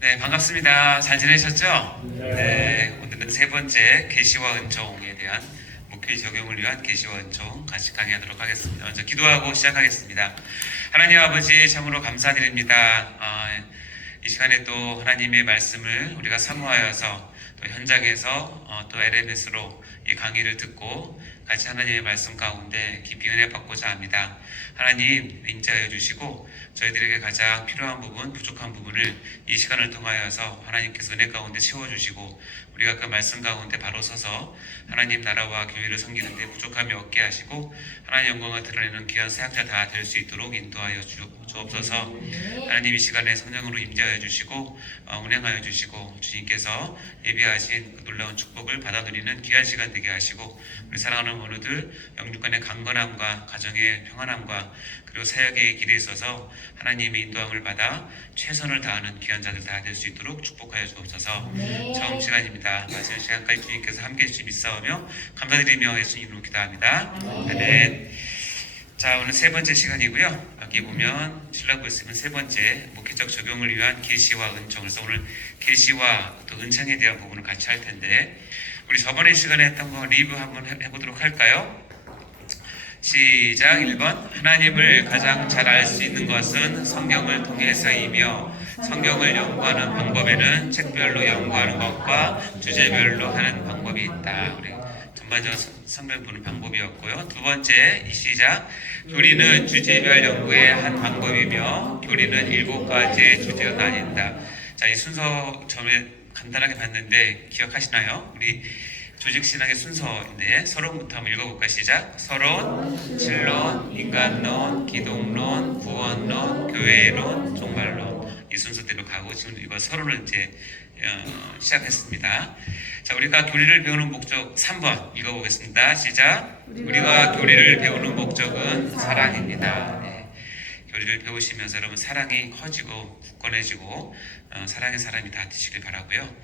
네, 반갑습니다. 잘 지내셨죠? 네. 네, 오늘은 세 번째 계시와 은총에 대한 목회 적용을 위한 계시와 은총 같이 강의하도록 하겠습니다. 먼저 기도하고 시작하겠습니다. 하나님 아버지 참으로 감사드립니다. 이 시간에 또 하나님의 말씀을 우리가 사모하여서 또 현장에서 또 LMS로 이 강의를 듣고 같이 하나님의 말씀 가운데 깊이 은혜 받고자 합니다. 하나님 인자해 주시고 저희들에게 가장 필요한 부분, 부족한 부분을 이 시간을 통하여서 하나님께서 은혜 가운데 채워주시고 우리가 그 말씀 가운데 바로 서서 하나님 나라와 교회를 섬기는 데 부족함이 없게 하시고 하나님 영광을 드러내는 귀한 사역자 다 될 수 있도록 인도하여 주옵소서. 하나님 이 시간에 성령으로 임재하여 주시고 운행하여 주시고 주님께서 예비하신 그 놀라운 축복을 받아 누리는 귀한 시간 되게 하시고 우리 사랑하는 모두들 영육간의 강건함과 가정의 평안함과 그리고 사역의 길에 있어서 하나님의 인도함을 받아 최선을 다하는 귀한 자들 다 될 수 있도록 축복하여 주옵소서. 처음 시간입니다. 마지막 시간까지 주님께서 함께해 주시 믿사오며 감사드리며 예수님 이름으로 기도합니다. 아멘. 자, 오늘 세 번째 시간이고요. 여기 보면 신라고 있으면 세 번째 목회적 적용을 위한 계시와 은총. 그래서 오늘 계시와 또 은총에 대한 부분을 같이 할 텐데 우리 저번에 시간에 했던 거 리뷰 한번 해보도록 할까요? 시작. 1번 하나님을 가장 잘 알 수 있는 것은 성경을 통해서이며 성경을 연구하는 방법에는 책별로 연구하는 것과 주제별로 하는 방법이 있다. 우리 전반적으로 성경 보는 방법이었고요. 두 번째 시작. 교리는 주제별 연구의 한 방법이며 교리는 7가지의 주제로 나뉜다. 자, 이 순서 처음에 간단하게 봤는데 기억하시나요? 우리 조직신학의 순서인데 서론부터 한번 읽어볼까요? 시작. 서론, 진론, 인간론, 기독론, 구원론, 교회론, 종말론. 이 순서대로 가고 지금 이거 서론을 이제 시작했습니다. 자, 우리가 교리를 배우는 목적 3번 읽어보겠습니다. 시작. 우리가 교리를 배우는 목적은 사랑입니다. 네. 교리를 배우시면서 여러분 사랑이 커지고 굳건해지고 사랑의 사람이 다 되시길 바라고요.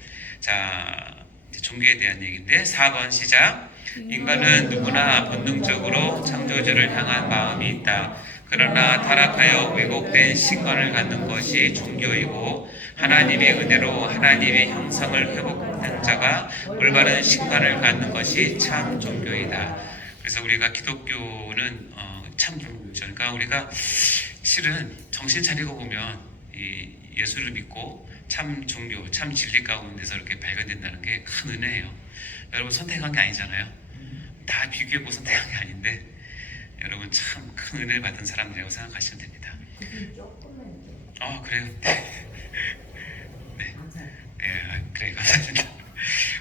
자, 종교에 대한 얘기인데 4번 시작. 인간은 누구나 본능적으로 창조주를 향한 마음이 있다. 그러나 타락하여 왜곡된 신관을 갖는 것이 종교이고 하나님의 은혜로 하나님의 형상을 회복한 자가 올바른 신관을 갖는 것이 참 종교이다. 그래서 우리가 기독교는 참 종교죠. 그러니까 우리가 실은 정신 차리고 보면 이 예수를 믿고 참 종교, 참 진리 가운데서 이렇게 발견된다는 게 큰 은혜예요. 여러분 선택한 게 아니잖아요. 다 비교해보고 선택한 게 아닌데 여러분 참 큰 은혜를 받은 사람들이라고 생각하시면 됩니다. 그래요? 네. 그래 감사합니다.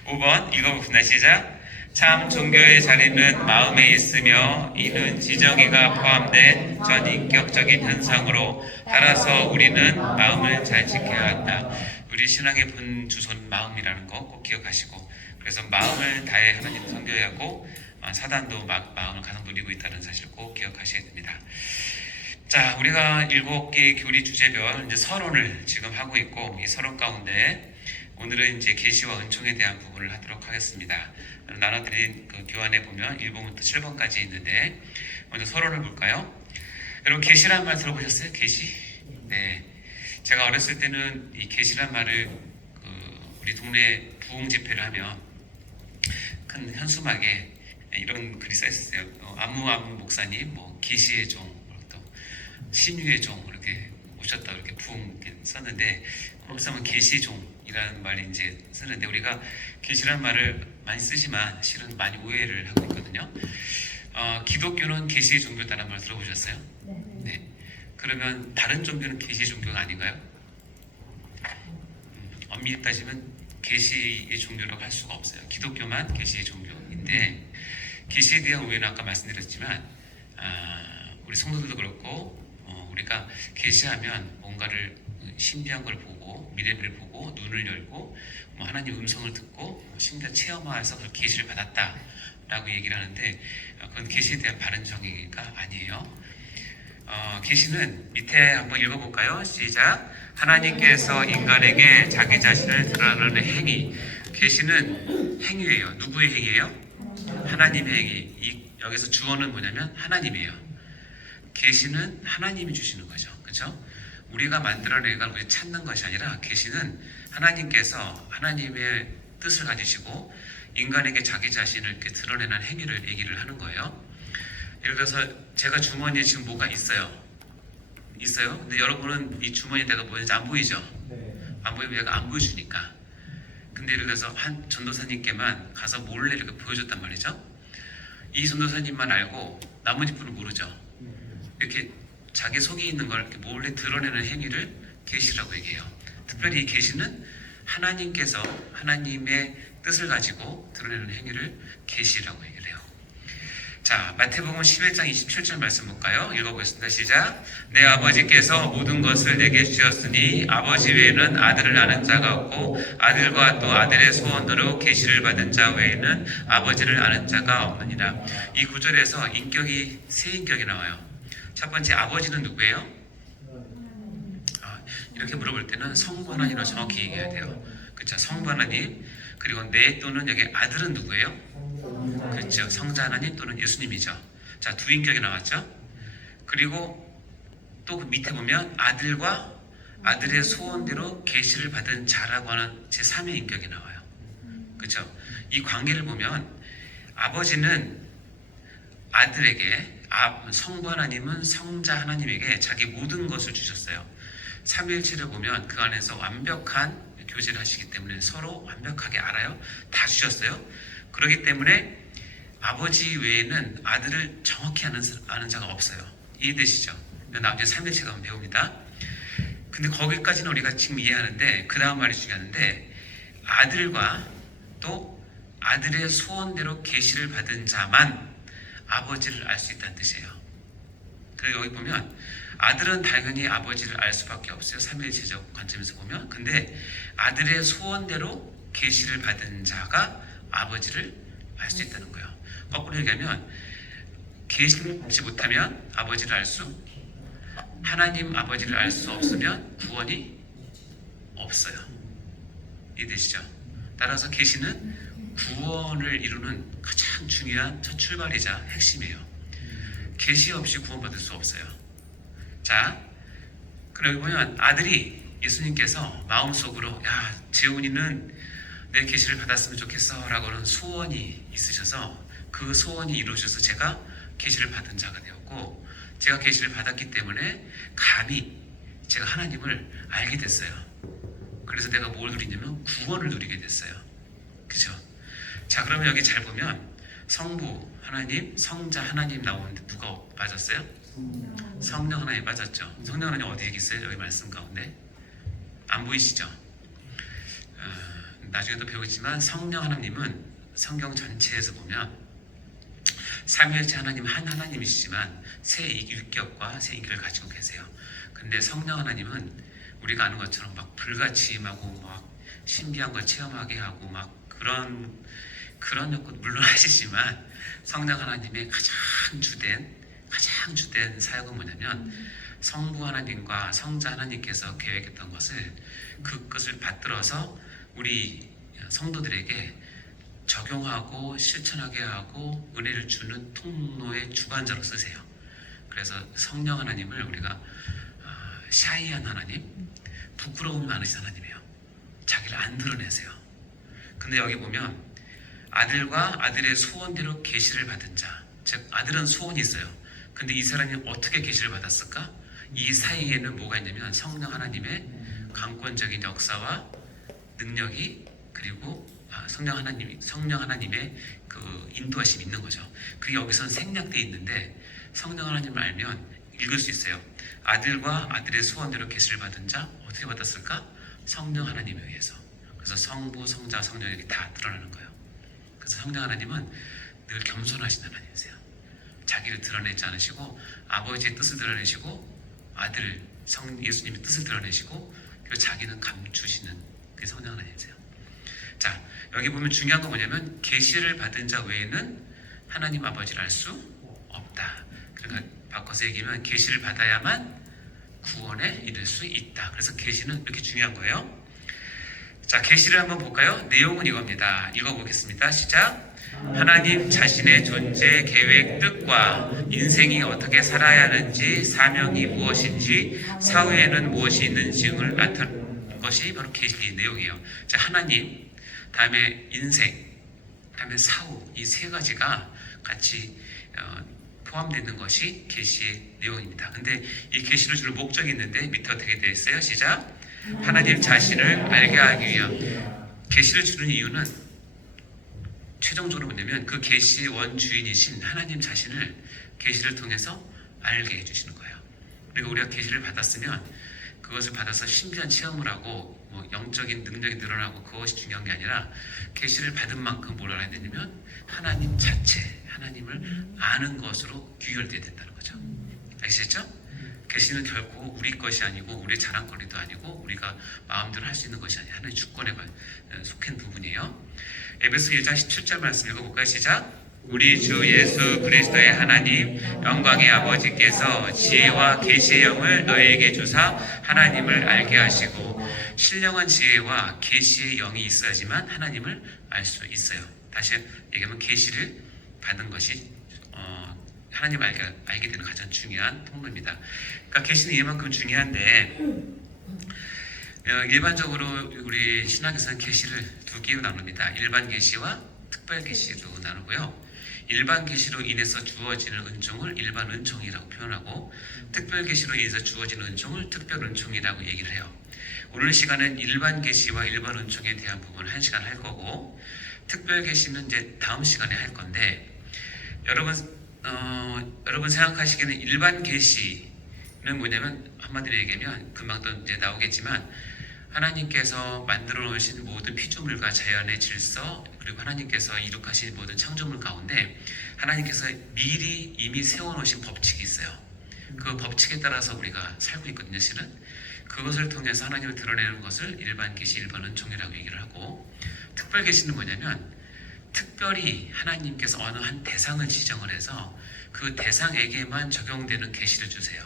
5번 읽어봅니다. 시작. 참 종교의 자리는 마음에 있으며 이는 지정의가 포함된 전인격적인 현상으로 따라서 우리는 마음을 잘 지켜야 한다. 우리 신앙의 본 주소는 마음이라는 거 꼭 기억하시고 그래서 마음을 다해 하나님을 섬겨야 하고 사단도 마음을 가장 노리고 있다는 사실 꼭 기억하셔야 됩니다. 자, 우리가 7개의 교리 주제별 이제 서론을 지금 하고 있고 이 서론 가운데 오늘은 이제 계시와 은총에 대한 부분을 하도록 하겠습니다. 나눠드린 그 교환에 보면 1번부터 7번까지 있는데 먼저 서론을 볼까요? 여러분 계시란 말 들어보셨어요? 계시? 네. 제가 어렸을 때는 이 계시란 말을 우리 동네 부흥 집회를 하면 큰 현수막에 이런 글이 써 있었어요. 아무 목사님, 뭐 계시의 종, 또 신유의 종 이렇게 오셨다 이렇게 부흥 썼는데 거기서 하면 계시 종이라는 말이 이제 쓰는데 우리가 계시란 말을 많이 쓰지만 실은 많이 오해를 하고 있거든요. 기독교는 계시의 종교다라는 말 들어보셨어요? 네. 그러면 다른 종교는 계시의 종교가 아닌가요? 엄밀히 따지면 계시의 종교라고 할 수가 없어요. 기독교만 계시의 종교인데 계시에 대한 오해는 아까 말씀드렸지만 우리 성도들도 그렇고 우리가 계시하면 뭔가를 신비한 걸 보고 미래를 보고 눈을 열고 하나님 음성을 듣고 심지어 체험해서 그 계시를 받았다라고 얘기를 하는데 그건 계시에 대한 바른 정의가 아니에요. 계시는 밑에 한번 읽어볼까요? 시작. 하나님께서 인간에게 자기 자신을 드러내는 행위. 계시는 행위예요. 누구의 행위예요? 하나님의 행위. 여기서 주어는 뭐냐면 하나님이에요. 계시는 하나님이 주시는 거죠. 그렇죠? 우리가 만들어내가 우리 찾는 것이 아니라 계시는 하나님께서 하나님의 뜻을 가지시고 인간에게 자기 자신을 이렇게 드러내는 행위를 얘기를 하는 거예요. 예를 들어서 제가 주머니에 지금 뭐가 있어요. 근데 여러분은 이 주머니에 내가 뭐인지 안 보이죠? 안 보이면 얘가 안 보여주니까. 근데 예를 들어서 한 전도사님께만 가서 몰래 이렇게 보여줬단 말이죠. 이 전도사님만 알고 나머지 분은 모르죠. 이렇게 자기 속에 있는 걸 이렇게 몰래 드러내는 행위를 계시라고 얘기해요. 특별히 이 계시는 하나님께서 하나님의 뜻을 가지고 드러내는 행위를 계시라고 얘기를 해요. 자, 마태복음 11장 27절 말씀 볼까요? 읽어보겠습니다. 시작. 내 아버지께서 모든 것을 내게 주셨으니 아버지 외에는 아들을 아는 자가 없고 아들과 또 아들의 소원으로 계시를 받은 자 외에는 아버지를 아는 자가 없느니라. 이 구절에서 인격이 세 인격이 나와요. 첫 번째, 아버지는 누구예요? 이렇게 물어볼 때는 성부 하나님으로 정확히 얘기해야 돼요. 그렇죠? 성부 하나님. 그리고 내 또는 여기 아들은 누구예요? 그렇죠. 성자 하나님 또는 예수님이죠. 자, 두 인격이 나왔죠. 그리고 또 그 밑에 보면 아들과 아들의 소원대로 계시를 받은 자라고 하는 제3의 인격이 나와요. 그렇죠. 이 관계를 보면 아버지는 아들에게, 성부 하나님은 성자 하나님에게 자기 모든 것을 주셨어요. 삼위일체를 보면 그 안에서 완벽한 교제를 하시기 때문에 서로 완벽하게 알아요. 다 주셨어요. 그렇기 때문에 아버지 외에는 아들을 정확히 아는 자가 없어요. 이해되시죠? 나중에 삼위일체 가면 배웁니다. 근데 거기까지는 우리가 지금 이해하는데 그 다음 말이 중요한데, 아들과 또 아들의 소원대로 계시를 받은 자만 아버지를 알 수 있다는 뜻이에요. 그리고 여기 보면 아들은 당연히 아버지를 알 수밖에 없어요. 삼위일체적 관점에서 보면. 근데 아들의 소원대로 계시를 받은 자가 아버지를 알 수 있다는 거예요. 거꾸로 얘기하면 계시를 받지 못하면 아버지를 알 수, 하나님 아버지를 알 수 없으면 구원이 없어요. 이해되시죠? 따라서 계시는 구원을 이루는 가장 중요한 첫 출발이자 핵심이에요. 계시 없이 구원받을 수 없어요. 자, 그럼 여기 보면 아들이 예수님께서 마음속으로 재훈이는 내 계시를 받았으면 좋겠어 라고 하는 소원이 있으셔서 그 소원이 이루어져서 제가 계시를 받은 자가 되었고, 제가 계시를 받았기 때문에 감히 제가 하나님을 알게 됐어요. 그래서 내가 뭘 누리냐면 구원을 누리게 됐어요. 그죠? 자, 그러면 여기 잘 보면 성부 하나님, 성자 하나님 나오는데 누가 빠졌어요? 성령 하나님 빠졌죠. 성령 하나님 어디에 있어요? 여기 말씀 가운데 안 보이시죠? 나중에도 배우겠지만 성령 하나님은 성경 전체에서 보면 삼위일체 하나님 한 하나님이시지만 세 인격과 세 인격을 가지고 계세요. 근데 성령 하나님은 우리가 아는 것처럼 막 불같이 임하고 막 신비한 걸 체험하게 하고 막 그런 것도 물론 하시지만, 성령 하나님의 가장 주된 사역은 뭐냐면 성부 하나님과 성자 하나님께서 계획했던 그것을 받들어서 우리 성도들에게 적용하고 실천하게 하고 은혜를 주는 통로의 주관자로 쓰세요. 그래서 성령 하나님을 우리가 샤이한 하나님, 부끄러움이 많으신 하나님이에요. 자기를 안 드러내세요. 근데 여기 보면 아들과 아들의 소원대로 계시를 받은 자, 즉 아들은 소원이 있어요. 근데 이 사람이 어떻게 계시를 받았을까? 이 사이에는 뭐가 있냐면 성령 하나님의 강권적인 역사와 능력이, 그리고 성령 하나님의 그 인도하심이 있는 거죠. 그게 여기선 생략되어 있는데 성령 하나님을 알면 읽을 수 있어요. 아들과 아들의 소원대로 계시를 받은 자 어떻게 받았을까? 성령 하나님에 의해서. 그래서 성부, 성자, 성령이 다 드러나는 거예요. 그래서 성령 하나님은 늘 겸손하신 하나님이세요. 자기를 드러내지 않으시고 아버지의 뜻을 드러내시고 아들 예수님의 뜻을 드러내시고, 그리고 자기는 감추시는 그 성령 하나님이세요. 자, 여기 보면 중요한 건 뭐냐면 계시를 받은 자 외에는 하나님 아버지를 알 수 없다. 그러니까 바꿔서 얘기하면 계시를 받아야만 구원에 이를 수 있다. 그래서 계시는 이렇게 중요한 거예요. 자, 계시를 한번 볼까요? 내용은 이겁니다. 읽어보겠습니다. 시작. 하나님 자신의 존재, 계획, 뜻과 인생이 어떻게 살아야 하는지, 사명이 무엇인지, 사후에는 무엇이 있는지 등을 나타낸 것이 바로 계시의 내용이에요. 자, 하나님, 다음에 인생, 다음에 사후, 이 세 가지가 같이 포함되는 것이 계시의 내용입니다. 근데 이 계시를 줄 목적이 있는데 밑에 어떻게 되어 있어요? 시작. 하나님 자신을 알게 하기 위한. 계시를 주는 이유는 최종적으로 뭐냐면 그 계시의 원주인이신 하나님 자신을 계시를 통해서 알게 해주시는 거예요. 그리고 우리가 계시를 받았으면 그것을 받아서 신비한 체험을 하고 뭐 영적인 능력이 늘어나고 그것이 중요한 게 아니라 계시를 받은 만큼 뭘 알아야 되냐면 하나님 자체, 하나님을 아는 것으로 귀결되어야 된다는 거죠. 아시겠죠? 계시는 결코 우리 것이 아니고 우리의 자랑거리도 아니고 우리가 마음대로 할 수 있는 것이 아니라 하나님의 주권에 속한 부분이에요. 에베소 1장 17절 말씀 읽어볼까요? 시작. 우리 주 예수 그리스도의 하나님 영광의 아버지께서 지혜와 계시의 영을 너희에게 주사 하나님을 알게 하시고. 신령한 지혜와 계시의 영이 있어야지만 하나님을 알 수 있어요. 다시 얘기하면 계시를 받은 것이 하나님을 알게 되는 가장 중요한 통로입니다. 그러니까 계시는 이만큼 중요한데 일반적으로 우리 신학에서는 계시를 두 개로 나눕니다. 일반 계시와 특별 계시로 나누고요. 일반 계시로 인해서 주어지는 은총을 일반 은총이라고 표현하고 특별 계시로 인해서 주어지는 은총을 특별 은총이라고 얘기를 해요. 오늘 시간은 일반 계시와 일반 은총에 대한 부분을 1시간 할 거고 특별 계시는 이제 다음 시간에 할 건데 여러분 생각하시기에는 일반 계시는 뭐냐면 한마디로 얘기하면 금방 또 이제 나오겠지만 하나님께서 만들어 놓으신 모든 피조물과 자연의 질서 그리고 하나님께서 이룩하신 모든 창조물 가운데 하나님께서 미리 이미 세워놓으신 법칙이 있어요. 그 법칙에 따라서 우리가 살고 있거든요. 실은 그것을 통해서 하나님을 드러내는 것을 일반 계시, 일반 은총이라고 얘기를 하고 특별 계시는 뭐냐면 특별히 하나님께서 어느 한 대상을 지정을 해서 그 대상에게만 적용되는 계시를 주세요.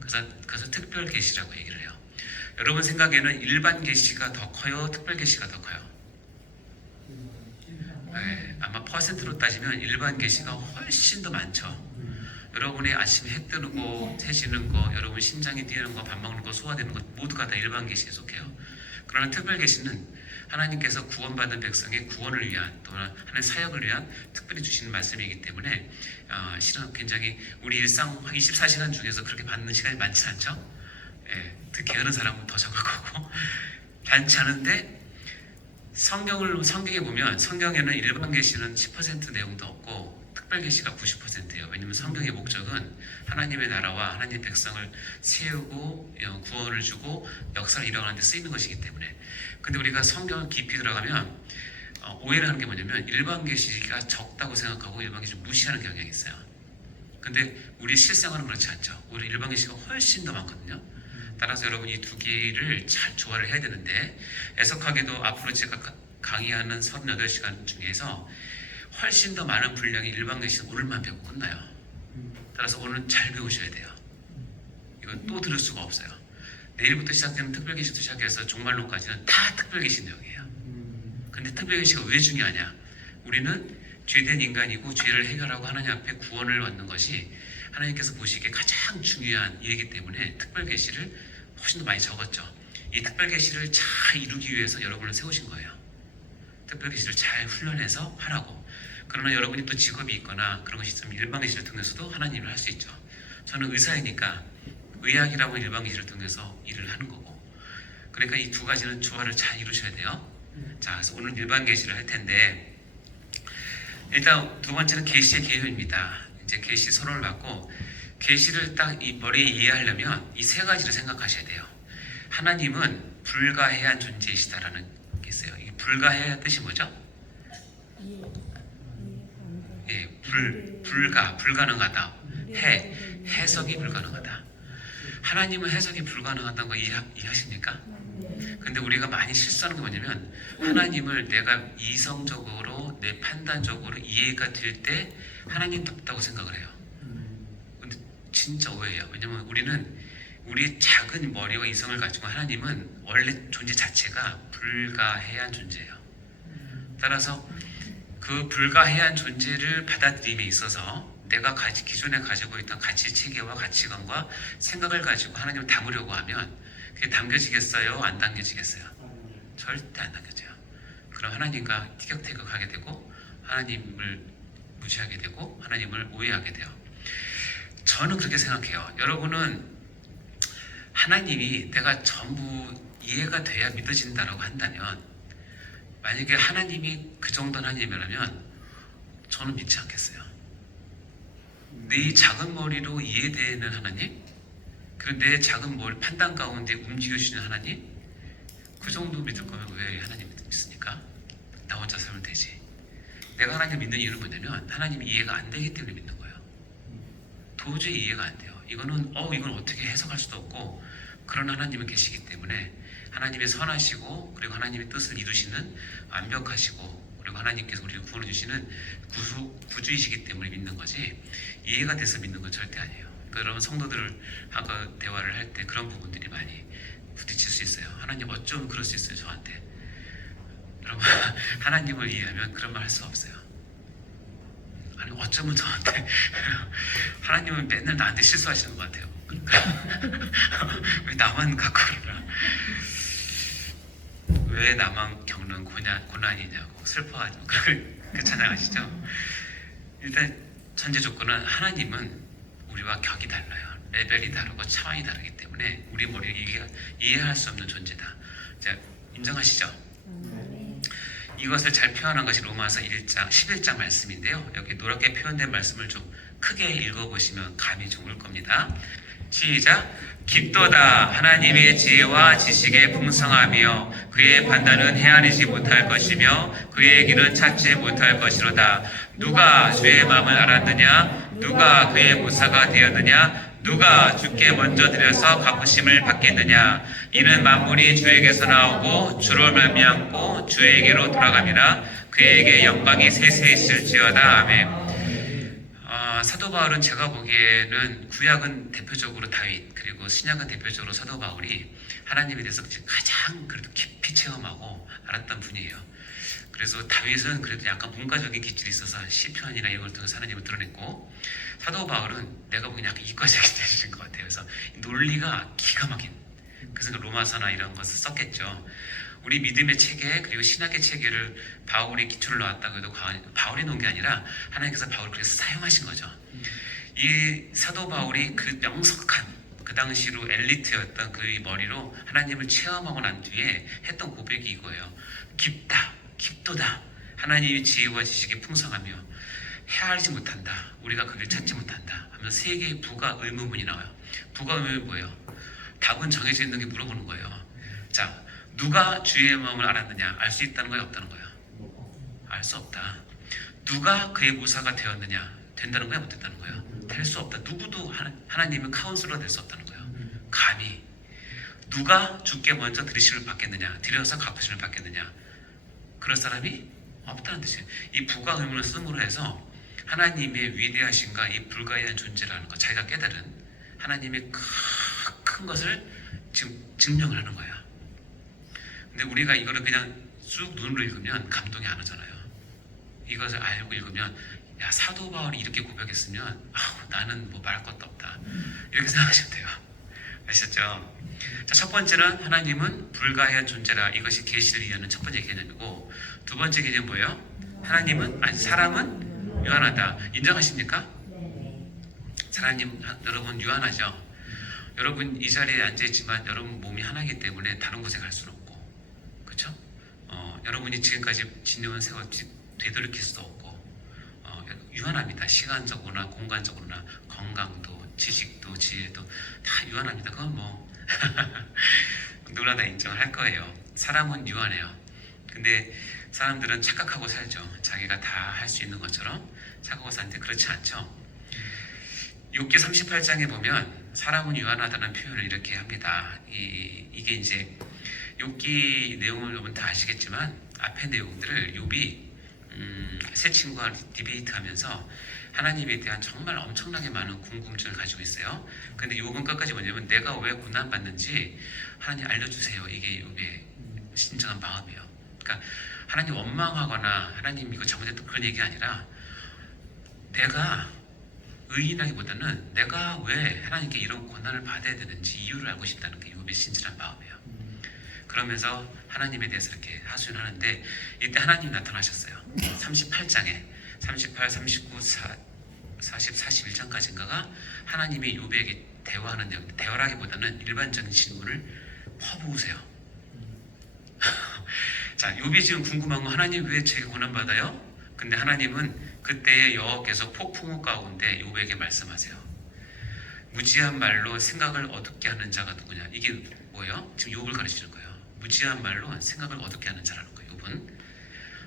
그래서 특별 계시라고 얘기를 해요. 여러분 생각에는 일반 계시가 더 커요? 특별 계시가 더 커요? 네, 아마 퍼센트로 따지면 일반 계시가 훨씬 더 많죠. 여러분의 아침에 해 뜨는 거, 새지는 거, 여러분 심장이 뛰는 거, 밥 먹는 거, 소화되는 거 모두가 다 일반 계시에 속해요. 그러나 특별 계시는 하나님께서 구원받은 백성의 구원을 위한 또는 하나님의 사역을 위한 특별히 주시는 말씀이기 때문에 실은 굉장히 우리 일상 24시간 중에서 그렇게 받는 시간이 많지 않죠? 예, 특히 게으른 사람은 더 적을 거고 많지 않은데 성경에 보면 성경에는 일반 계시는 10% 내용도 없고 특별 계시가 90%예요. 왜냐하면 성경의 목적은 하나님의 나라와 하나님의 백성을 세우고 구원을 주고 역사를 이뤄가는 데 쓰이는 것이기 때문에. 근데 우리가 성경을 깊이 들어가면 오해를 하는 게 뭐냐면 일반 계시가 적다고 생각하고 일반 계시를 무시하는 경향이 있어요. 근데 우리 실생활은 그렇지 않죠. 우리 일반 계시가 훨씬 더 많거든요. 따라서 여러분 이 두 개를 잘 조화를 해야 되는데 애석하게도 앞으로 제가 강의하는 38시간 중에서 훨씬 더 많은 분량의 일반 계시는 오늘만 배우고 끝나요. 따라서 오늘 잘 배우셔야 돼요. 이건 또 들을 수가 없어요. 내일부터 시작되는 특별 계시부터 시작해서 종말론까지는 다 특별 계시 내용이에요. 근데 특별 계시가 왜 중요하냐? 우리는 죄된 인간이고 죄를 해결하고 하나님 앞에 구원을 얻는 것이 하나님께서 보시기에 가장 중요한 일이기 때문에 특별 계시를 훨씬 더 많이 적었죠. 이 특별 계시를 잘 이루기 위해서 여러분을 세우신 거예요. 특별 계시를 잘 훈련해서 하라고. 그러나 여러분이 또 직업이 있거나 그런 것이 있으면 일반 계시를 통해서도 하나님을 할 수 있죠. 저는 의사이니까 의학이라고 일반 계시를 통해서 일을 하는 거고. 그러니까 이 두 가지는 조화를 잘 이루셔야 돼요. 자, 그래서 오늘 일반 계시를 할 텐데 일단 두 번째는 계시의 개요입니다. 이제 계시 선언을 받고 계시를 딱 이 머리에 이해하려면 이 세 가지를 생각하셔야 돼요. 하나님은 불가해한 존재이시다라는 게 있어요. 이 불가해한 뜻이 뭐죠? 예, 불가능하다. 해석이 불가능하다. 하나님은 해석이 불가능하다는 거 이해하십니까? 근데 우리가 많이 실수하는 게 뭐냐면 하나님을 내가 이성적으로 내 판단적으로 이해가 될 때 하나님도 없다고 생각을 해요. 근데 진짜 오해예요. 왜냐면 우리 작은 머리와 이성을 가지고 하나님은 원래 존재 자체가 불가해한 존재예요. 따라서 그 불가해한 존재를 받아들임에 있어서 내가 기존에 가지고 있던 가치 체계와 가치관과 생각을 가지고 하나님을 담으려고 하면 그게 담겨지겠어요? 안 담겨지겠어요? 절대 안 담겨져요. 그럼 하나님과 티격태격하게 되고 하나님을 무시하게 되고 하나님을 오해하게 돼요. 저는 그렇게 생각해요. 여러분은 하나님이 내가 전부 이해가 돼야 믿어진다라고 한다면, 만약에 하나님이 그 정도 하나님이라면 저는 믿지 않겠어요. 내 작은 머리로 이해되는 하나님, 그리고 내 작은 머리 판단 가운데 움직여주시는 하나님, 그 정도 믿을 거면 왜 하나님 믿습니까? 나 혼자 살면 되지. 내가 하나님 믿는 이유는 뭐냐면 하나님이 이해가 안 되기 때문에 믿는 거예요. 도저히 이해가 안 돼요. 이건 어떻게 해석할 수도 없고, 그런 하나님은 계시기 때문에 하나님의 선하시고 그리고 하나님의 뜻을 이루시는 완벽하시고 그리고 하나님께서 우리를 구원해 주시는 구주이시기 때문에 믿는 거지, 이해가 돼서 믿는 건 절대 아니에요. 그러니까 여러분 성도들하고 대화를 할 때 그런 부분들이 많이 부딪힐 수 있어요. 하나님 어쩜 그럴 수 있어요 저한테. 여러분 하나님을 이해하면 그런 말 할 수 없어요. 아니 어쩌면 저한테 하나님은 맨날 나한테 실수하시는 것 같아요. 왜 나만 갖고 그러나, 왜 나만 겪는 고난이냐고 슬퍼하죠. 그 찬양하시죠. 일단 전제 조건은 하나님은 우리와 격이 달라요. 레벨이 다르고 차원이 다르기 때문에 우리 머리를 이해할 수 없는 존재다. 자, 인정하시죠? 이것을 잘 표현한 것이 로마서 1장 11장 말씀인데요. 여기 노랗게 표현된 말씀을 좀 크게 읽어보시면 감이 좀 올 겁니다. 시작. 깊도다 하나님의 지혜와 지식의 풍성하며 그의 판단은 헤아리지 못할 것이며 그의 길은 찾지 못할 것이로다. 누가 주의 마음을 알았느냐? 누가 그의 모사가 되었느냐? 누가 주께 먼저 드려서 갚으심을 받겠느냐? 이는 만물이 주에게서 나오고 주로 말미암고 주에게로 돌아갑니다. 그에게 영광이 세세히 있을지어다. 아멘. 사도 바울은 제가 보기에는 구약은 대표적으로 다윗, 그리고 신약은 대표적으로 사도 바울이 하나님에 대해서 가장 그래도 깊이 체험하고 알았던 분이에요. 그래서 다윗은 그래도 약간 문과적인 기질이 있어서 시편이나 이걸 통해서 하나님을 드러냈고, 사도 바울은 내가 보기엔 약간 이과적인 되신 것 같아요. 그래서 논리가 기가 막힌, 그래서 로마서나 이런 것을 썼겠죠. 우리 믿음의 체계 그리고 신학의 체계를 바울이 기초를 놓았다고 해도 바울이 놓은 게 아니라 하나님께서 바울을 그래서 사용하신 거죠. 이 사도 바울이 그 명석한 그 당시로 엘리트였던 그 머리로 하나님을 체험하고 난 뒤에 했던 고백이 이거예요. 깊다, 깊도다. 하나님의 지혜와 지식이 풍성하며 헤아리지 못한다. 우리가 그를 찾지 못한다. 하면 세 개의 부가 의문문이 나와요. 부가 의문이 뭐예요? 답은 정해져 있는 게 물어보는 거예요. 자, 누가 주의 마음을 알았느냐? 알 수 있다는 거야, 없다는 거야? 알 수 없다. 누가 그의 모사가 되었느냐? 된다는 거야, 못 된다는 거야? 될 수 없다. 누구도 하나님의 카운슬러가 될 수 없다는 거야. 감히. 누가 주께 먼저 드리심을 받겠느냐? 드려서 갚으심을 받겠느냐? 그럴 사람이 없다는 뜻이에요. 이 부가 의문을 쓰므로 해서 하나님의 위대하신가 이 불가해한 존재라는 것, 자기가 깨달은 하나님의 큰 것을 지금 증명을 하는 거야. 근데 우리가 이거를 그냥 쑥 눈으로 읽으면 감동이 안 오잖아요. 이것을 알고 읽으면 야, 사도 바울이 이렇게 고백했으면 나는 뭐 말할 것도 없다, 이렇게 생각하시면 돼요. 아시겠죠? 자, 첫 번째는 하나님은 불가해한 존재라. 이것이 계시를 이해하는 첫 번째 개념이고, 두 번째 개념은 뭐예요? 사람은 유한하다. 인정하십니까? 여러분 유한하죠? 여러분 이 자리에 앉아있지만 여러분 몸이 하나이기 때문에 다른 곳에 갈 수는 없고, 그렇죠? 여러분이 지금까지 지내온 세월 되돌이킬 수도 없고, 유한합니다. 시간적으로나 공간적으로나 건강도 지식도 지혜도 다 유한합니다. 그건 뭐 누구나 다 인정을 할 거예요. 사람은 유한해요. 근데 사람들은 착각하고 살죠. 자기가 다 할 수 있는 것처럼 착각하고 사는데 그렇지 않죠. 욥기 38장에 보면 사람은 유한하다는 표현을 이렇게 합니다. 이게 이제 욥기 내용을 여러분 다 아시겠지만 앞의 내용들을 욥이 새 친구와 디베이트하면서 하나님에 대한 정말 엄청나게 많은 궁금증을 가지고 있어요. 근데 욥은 끝까지 뭐냐면 내가 왜 고난 받는지 하나님 알려주세요. 이게 욥의 진정한 마음이에요. 그러니까 하나님 원망하거나 하나님 이거 잘못했다 그런 얘기가 아니라 내가 의인하기보다는 내가 왜 하나님께 이런 고난을 받아야 되는지 이유를 알고 싶다는 게 욥의 진실한 마음이에요. 그러면서 하나님에 대해서 이렇게 하소연을 하는데 이때 하나님 나타나셨어요. 38장에 38, 39, 40, 41장까지인가가 하나님이 욥에게 대화하는 내용, 대화라기보다는 일반적인 질문을 퍼부으세요. 자, 욥이 지금 궁금한 건 하나님 왜 제가 고난받아요? 근데 하나님은 그때의 여호와께서 폭풍우 가운데 욥에게 말씀하세요. 무지한 말로 생각을 어둡게 하는 자가 누구냐? 이게 뭐예요? 지금 욥을 가르치는 거예요. 무지한 말로 생각을 어둡게 하는 자라는 거예요. 욥은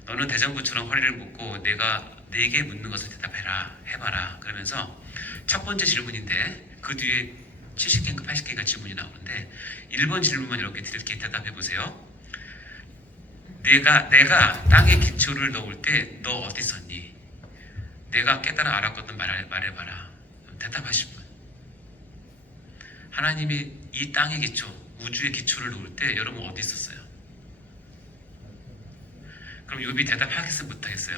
너는 대장부처럼 허리를 묶고 내가 네게 묻는 것을 대답해라 해봐라. 그러면서 첫 번째 질문인데 그 뒤에 70개인가 80개인가 질문이 나오는데 1번 질문만 이렇게 드릴게 대답해 보세요. 내가 땅에 기초를 넣을 때 너 어디 있었니? 내가 깨달아 알았거든 말해봐라. 대답하실 분. 하나님이 이 땅의 기초, 우주의 기초를 놓을 때 여러분 어디 있었어요? 그럼 욥이 대답하겠어요? 못하겠어요?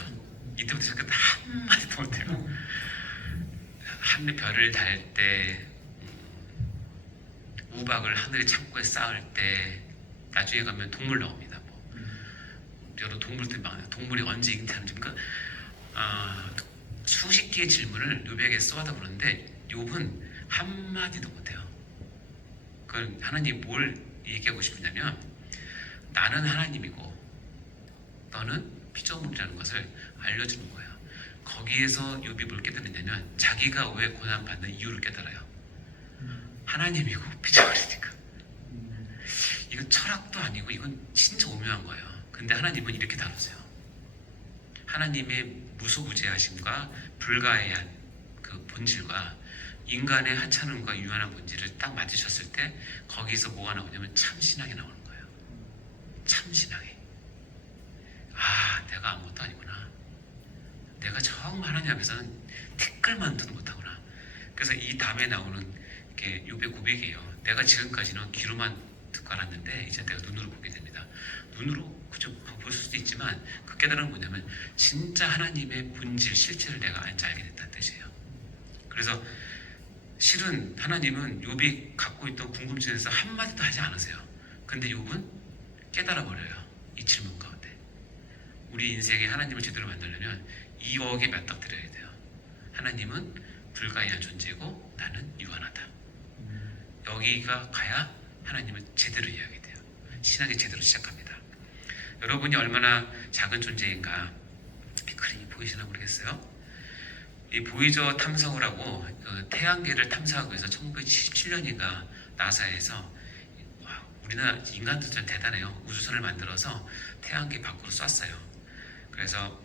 이때부터 시작해서 한마디도 못해요. 하늘 별을 달 때, 우박을 하늘의 창고에 쌓을 때, 나중에 가면 동물 나옵니다. 여러 동물들 많아요. 동물이 언제 잉태하는지. 그러니까 수십 개의 질문을 욥에게 쏘아다 보는데 욥은 한마디도 못해요. 그건 하나님이 뭘 얘기하고 싶으냐면 나는 하나님이고 너는 피조물이라는 것을 알려주는 거예요. 거기에서 욥이 뭘 깨달았냐면 자기가 왜 고난받는 이유를 깨달아요. 하나님이고 피조물이니까. 이건 철학도 아니고 이건 진짜 오묘한 거예요. 근데 하나님은 이렇게 다루세요. 하나님의 무소부재하심과 불가해한 그 본질과 인간의 하찮음과 유한한 본질을 딱 맞으셨을 때 거기서 뭐가 나오냐면 참신하게 나오는 거예요. 참신하게. 아, 내가 아무것도 아니구나. 내가 정말 하나님 앞에서는 티끌만도 못하구나. 그래서 이 다음에 나오는 게 욥의 고백이에요. 내가 지금까지는 귀로만 듣고 알았는데 이제 내가 눈으로 보게 됩니다. 눈으로 그저 볼 수도 있지만 그 깨달음은 뭐냐면 진짜 하나님의 본질, 실체를 내가 알게 됐다는 뜻이에요. 그래서 실은 하나님은 욥이 갖고 있던 궁금증에서 한마디도 하지 않으세요. 근데 욥은 깨달아 버려요. 이 질문 가운데. 우리 인생에 하나님을 제대로 만들려면 2억에 맞닥뜨려야 돼요. 하나님은 불가해한 존재고 나는 유한하다. 여기가 가야 하나님을 제대로 이해하게 돼요. 신학이 제대로 시작합니다. 여러분이 얼마나 작은 존재인가 이 그림이 보이시나 모르겠어요. 이 보이저 탐성을 하고 그 태양계를 탐사하기 위해서 1977년인가 나사에서 우리나라 인간들 좀 대단해요. 우주선을 만들어서 태양계 밖으로 쐈어요. 그래서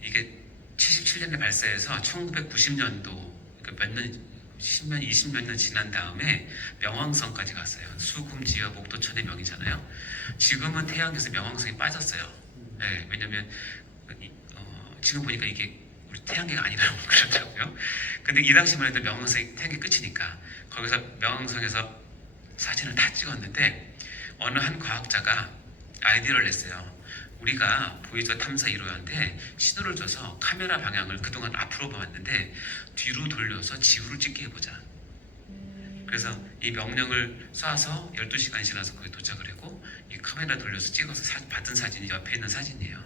이게 77년에 발사해서 1990년도 그러니까 몇 년, 10년, 20몇 년 지난 다음에 명왕성까지 갔어요. 수금지와 목도천의 명이잖아요. 지금은 태양계에서 명왕성이 빠졌어요. 네, 왜냐면 지금 보니까 이게 우리 태양계가 아니라고 그러더라고요. 근데 이 당시만 해도 명왕성이 태양계 끝이니까 거기서 명왕성에서 사진을 다 찍었는데 어느 한 과학자가 아이디어를 냈어요. 우리가 보이저 탐사 1호한테 신호를 줘서 카메라 방향을 그동안 앞으로 봤는데 뒤로 돌려서 지구를 찍게 해보자. 그래서 이 명령을 쏴서 12시간이 지나서 거기 도착을 했고 이 카메라 돌려서 찍어서 받은 사진이 옆에 있는 사진이에요.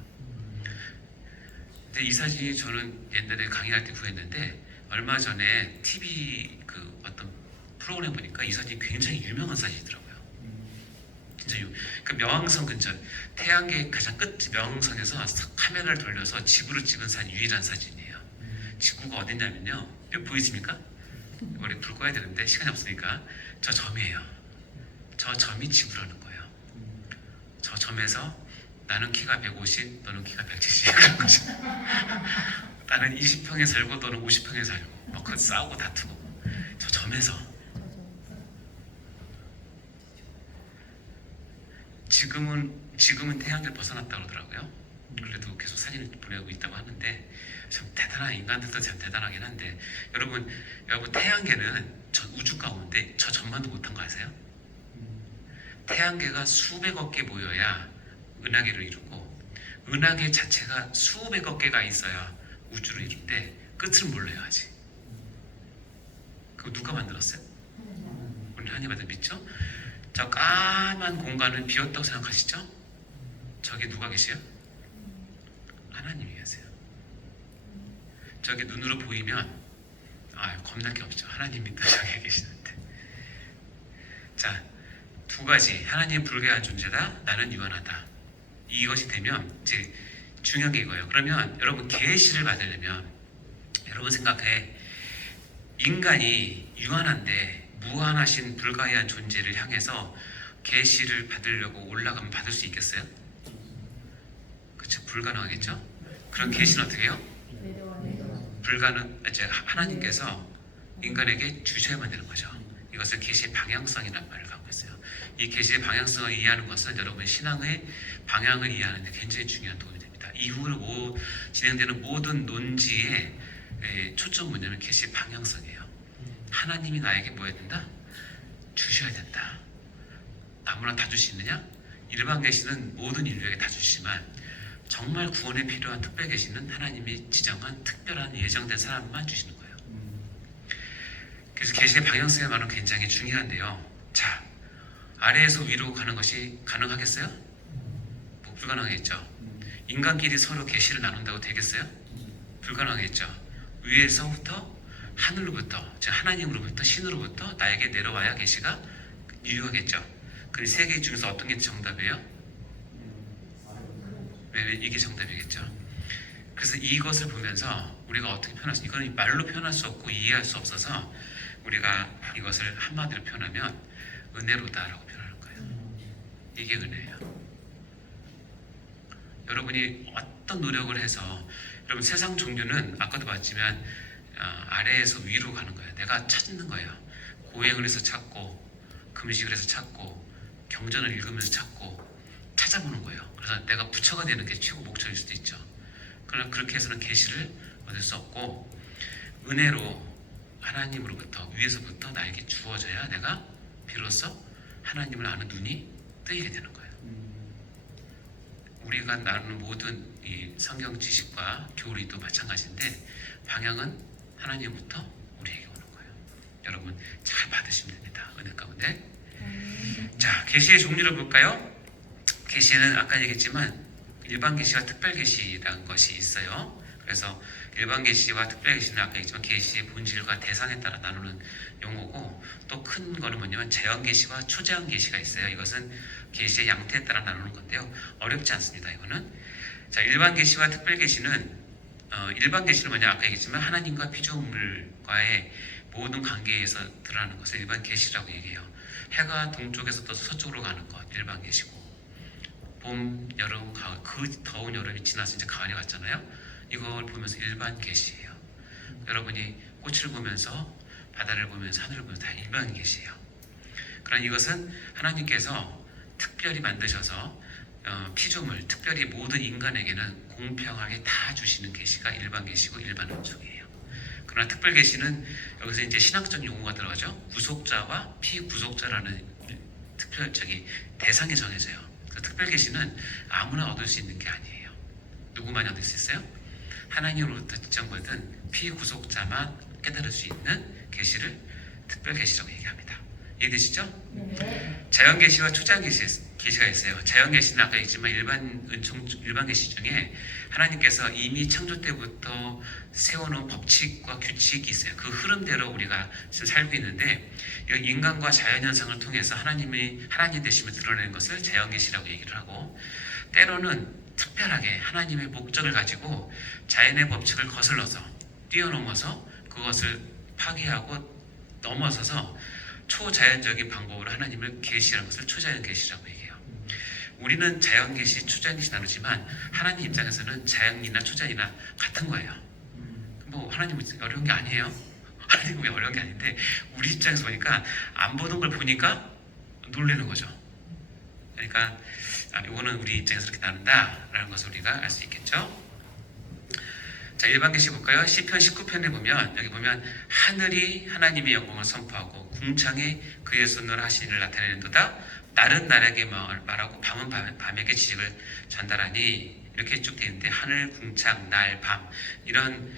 근데 이 사진이 저는 옛날에 강의할 때 구했는데 얼마 전에 TV 그 어떤 프로그램 보니까 이 사진이 굉장히 유명한 사진이더라고요. 진짜 그 명왕성 근처 태양계 가장 끝 명왕성에서 카메라를 돌려서 지구를 찍은 유일한 사진이에요. 지구가 어딨냐면요. 여기 보이십니까? 우리 불 꺼야 되는데 시간이 없으니까 저 점이에요. 저 점이 지구라는 거예요. 저 점에서 나는 키가 150, 너는 키가 170 그런 거죠. 나는 20평에 살고 너는 50평에 살고 막 그 싸우고 다투고 저 점에서 지금은 태양계를 벗어났다고 그러더라고요. 그래도 계속 사진을 보내고 있다고 하는데 참 대단한 인간들도 참 대단하긴 한데 여러분 태양계는 저 우주 가운데 저 전만도 못한 거 아세요? 태양계가 수백억 개 모여야 은하계를 이루고 은하계 자체가 수백억 개가 있어야 우주를 이루는데 끝을 몰라요 아직. 그거 누가 만들었어요? 우리 하나님한테 믿죠? 저 까만 공간은 비었다고 생각하시죠? 저기 누가 계세요? 하나님이 계세요. 저기 눈으로 보이면 겁날 게 없죠. 하나님이 또 저기 계시는데. 자, 두 가지. 하나님 불가한 존재다. 나는 유한하다. 이것이 되면 이제 중요한 게 이거예요. 그러면 여러분 계시를 받으려면 여러분 생각해. 인간이 유한한데 무한하신 불가해한 존재를 향해서 계시를 받으려고 올라가면 받을 수 있겠어요? 그렇죠. 불가능하겠죠. 그런 계시는 어떻게 해요? 이제 하나님께서 인간에게 주셔야만 되는 거죠. 이것을 계시의 방향성이라는 말을 갖고 있어요. 이 계시의 방향성을 이해하는 것은 여러분의 신앙의 방향을 이해하는 데 굉장히 중요한 도움이 됩니다. 이후로 진행되는 모든 논지의 초점 뭐냐면 계시의 방향성이에요. 하나님이 나에게 뭐 해야 된다? 주셔야 된다. 아무나 다 주시느냐? 일반 계시는 모든 인류에게 다 주시지만 정말 구원에 필요한 특별 계시는 하나님이 지정한 특별한 예정된 사람만 주시는 거예요. 그래서 계시의 방향성의 말은 굉장히 중요한데요. 자, 아래에서 위로 가는 것이 가능하겠어요? 불가능하겠죠. 인간끼리 서로 계시를 나눈다고 되겠어요? 불가능하겠죠. 위에서부터 하늘로부터, 즉 하나님으로부터 신으로부터 나에게 내려와야 계시가 유효하겠죠. 그 세 개 중에서 어떤 게 정답이에요? 이게 정답이겠죠. 그래서 이것을 보면서 우리가 어떻게 표현할 수, 이거는 말로 표현할 수 없고 이해할 수 없어서 우리가 이것을 한마디로 표현하면 은혜로다라고 표현하는 거예요. 이게 은혜예요. 여러분이 어떤 노력을 해서 여러분 세상 종교는 아까도 봤지만 아래에서 위로 가는 거예요. 내가 찾는 거예요. 고행을 해서 찾고 금식을 해서 찾고 경전을 읽으면서 찾고 찾아보는 거예요. 그래서 내가 부처가 되는 게 최고 목적일 수도 있죠. 그러나 그렇게 해서는 계시를 얻을 수 없고 은혜로 하나님으로부터 위에서부터 나에게 주어져야 내가 비로소 하나님을 아는 눈이 뜨이게 되는 거예요. 우리가 나누는 모든 이 성경 지식과 교리도 마찬가지인데 방향은 하나님부터 우리에게 오는 거예요. 여러분 잘 받으시면 됩니다. 은혜 가운데. 자, 계시의 종류를 볼까요? 계시는 아까 얘기했지만 일반 계시와 특별 계시라는 것이 있어요. 그래서 일반 계시와 특별 계시는 아까 얘기했지만 계시의 본질과 대상에 따라 나누는 용어고 또 큰 거는 뭐냐면 제한 계시와 초제한 계시가 있어요. 이것은 계시의 양태에 따라 나누는 건데요. 어렵지 않습니다. 이거는. 자, 일반 계시와 특별 계시는 일반 계시는 뭐냐 아까 얘기했지만 하나님과 피조물과의 모든 관계에서 드러나는 것을 일반 계시라고 얘기해요. 해가 동쪽에서 떠서 서쪽으로 가는 것 일반 계시고 봄, 여름, 가을 그 더운 여름이 지나서 이제 가을이 왔잖아요. 이걸 보면서 일반 계시예요. 여러분이 꽃을 보면서 바다를 보면서 하늘을 보면서 다 일반 계시예요. 그러나 이것은 하나님께서 특별히 만드셔서 피조물, 특별히 모든 인간에게는 공평하게 다 주시는 계시가 일반 계시고 일반 은총이에요. 그러나 특별 계시는 여기서 이제 신학적 용어가 들어가죠. 구속자와 피구속자라는 대상이 정해져요. 그 특별 계시는 아무나 얻을 수 있는 게 아니에요. 누구만 얻을 수 있어요? 하나님으로부터 지정받은 피구속자만 깨달을 수 있는 계시를 특별 계시라고 얘기합니다. 이해되시죠? 네. 자연 계시와 초자연 계시가 있어요. 자연 계시는 아까 얘기했지만 일반 계시 중에 하나님께서 이미 창조 때부터 세워놓은 법칙과 규칙이 있어요. 그 흐름대로 우리가 지금 살고 있는데 인간과 자연 현상을 통해서 하나님 되심을 드러내는 것을 자연 계시라고 얘기를 하고 때로는 특별하게 하나님의 목적을 가지고 자연의 법칙을 거슬러서 뛰어넘어서 그것을 파괴하고 넘어서서 초자연적인 방법으로 하나님을 계시하는 것을 초자연 계시라고 얘기해요. 우리는 자연 계시, 초자연 계시 나누지만 하나님 입장에서는 자연이나 초자연이나 같은 거예요. 뭐 하나님은 어려운 게 아니에요. 하나님은 어려운 게 아닌데 우리 입장에서 보니까 안 보던 걸 보니까 놀라는 거죠. 그러니까 이거는 우리 입장에서 이렇게 나눈다라는 것을 우리가 알 수 있겠죠. 자, 일반 계시 볼까요? 시편 19편에 보면 여기 보면 하늘이 하나님의 영광을 선포하고 궁창에 그의 손으로 하신 일을 나타내는도다. 날은 날에게 말하고 밤은 밤에게 지식을 전달하니 이렇게 쭉 되어 있는데 하늘, 궁창, 날, 밤 이런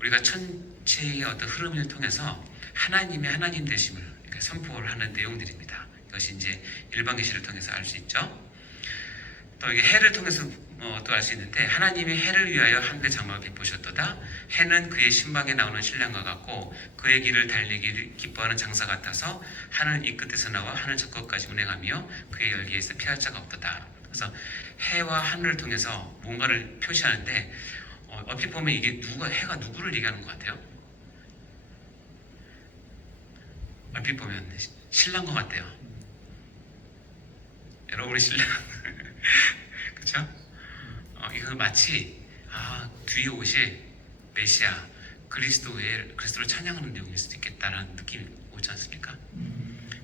우리가 천체의 어떤 흐름을 통해서 하나님의 하나님 되심을 이렇게 선포를 하는 내용들입니다. 이것이 이제 일반 계시를 통해서 알 수 있죠. 또 이게 해를 통해서 또 알 수 있는데 하나님이 해를 위하여 하늘의 장막을 베푸셨도다. 해는 그의 신방에 나오는 신랑과 같고 그의 길을 달리기를 기뻐하는 장사 같아서 하늘 이 끝에서 나와 하늘 저 끝까지 운행하며 그의 열기에서 피할 자가 없도다. 그래서 해와 하늘을 통해서 뭔가를 표시하는데 얼핏 보면 이게 해가 누구를 얘기하는 것 같아요? 얼핏 보면 신랑과 같대요. 여러분의 신랑 그렇죠? 이건 마치 뒤에 오실 메시아 그리스도를 찬양하는 내용일 수도 있겠다라는 느낌이 오지 않습니까?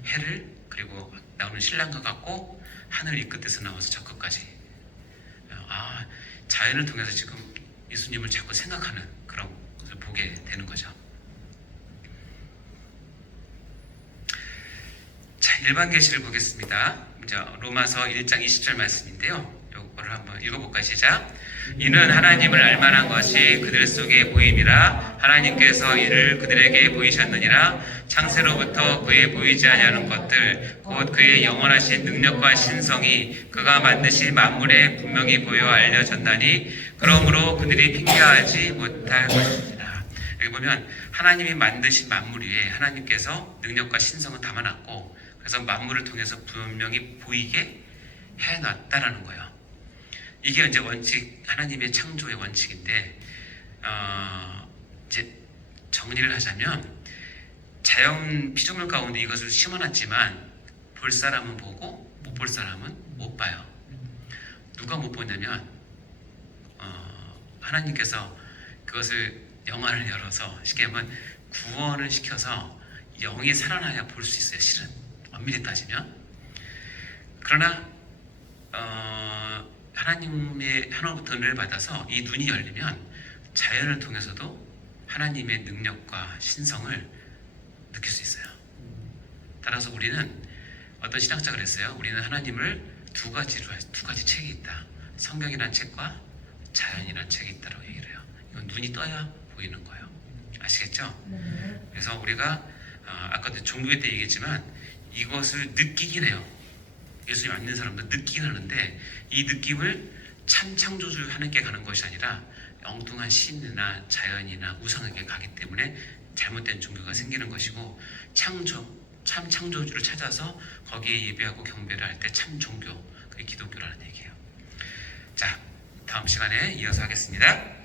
해를 그리고 나오는 신랑과 같고 하늘 이 끝에서 나와서 저 끝까지 자연을 통해서 지금 예수님을 자꾸 생각하는 그런 것을 보게 되는 거죠. 자, 일반 계시를 보겠습니다. 로마서 1장 20절 말씀인데요. 이거를 한번 읽어볼까요? 시작. 이는 하나님을 알만한 것이 그들 속에 보임이라 하나님께서 이를 그들에게 보이셨느니라. 창세로부터 그의 보이지 아니하는 것들 곧 그의 영원하신 능력과 신성이 그가 만드신 만물에 분명히 보여 알려졌나니 그러므로 그들이 핑계하지 못할 것이니라. 여기 보면 하나님이 만드신 만물 위에 하나님께서 능력과 신성을 담아놨고 그래서 만물을 통해서 분명히 보이게 해놨다라는 거예요. 이게 이제 원칙, 하나님의 창조의 원칙인데, 이제 정리를 하자면, 자연 피조물 가운데 이것을 심어놨지만, 볼 사람은 보고, 못 볼 사람은 못 봐요. 누가 못 보냐면, 하나님께서 그것을 영안을 열어서, 쉽게 하면 구원을 시켜서 영이 살아나야 볼 수 있어요, 실은. 엄밀히 따지면. 그러나, 하나님의 하나로부터 은혜를 받아서 이 눈이 열리면 자연을 통해서도 하나님의 능력과 신성을 느낄 수 있어요. 따라서 우리는 어떤 신학자가 그랬어요. 우리는 하나님을 두 가지 책이 있다. 성경이란 책과 자연이란 책이 있다고 얘기를 해요. 이건 눈이 떠야 보이는 거예요. 아시겠죠? 그래서 우리가 아까도 종교회 때 얘기했지만 이것을 느끼긴 해요. 예수님 안 믿는 사람도 느끼긴 하는데 이 느낌을 참 창조주 하나님께 가는 것이 아니라 엉뚱한 신이나 자연이나 우상에게 가기 때문에 잘못된 종교가 생기는 것이고 참 창조주를 찾아서 거기에 예배하고 경배를 할 때 참 종교, 그게 기독교라는 얘기예요. 자, 다음 시간에 이어서 하겠습니다.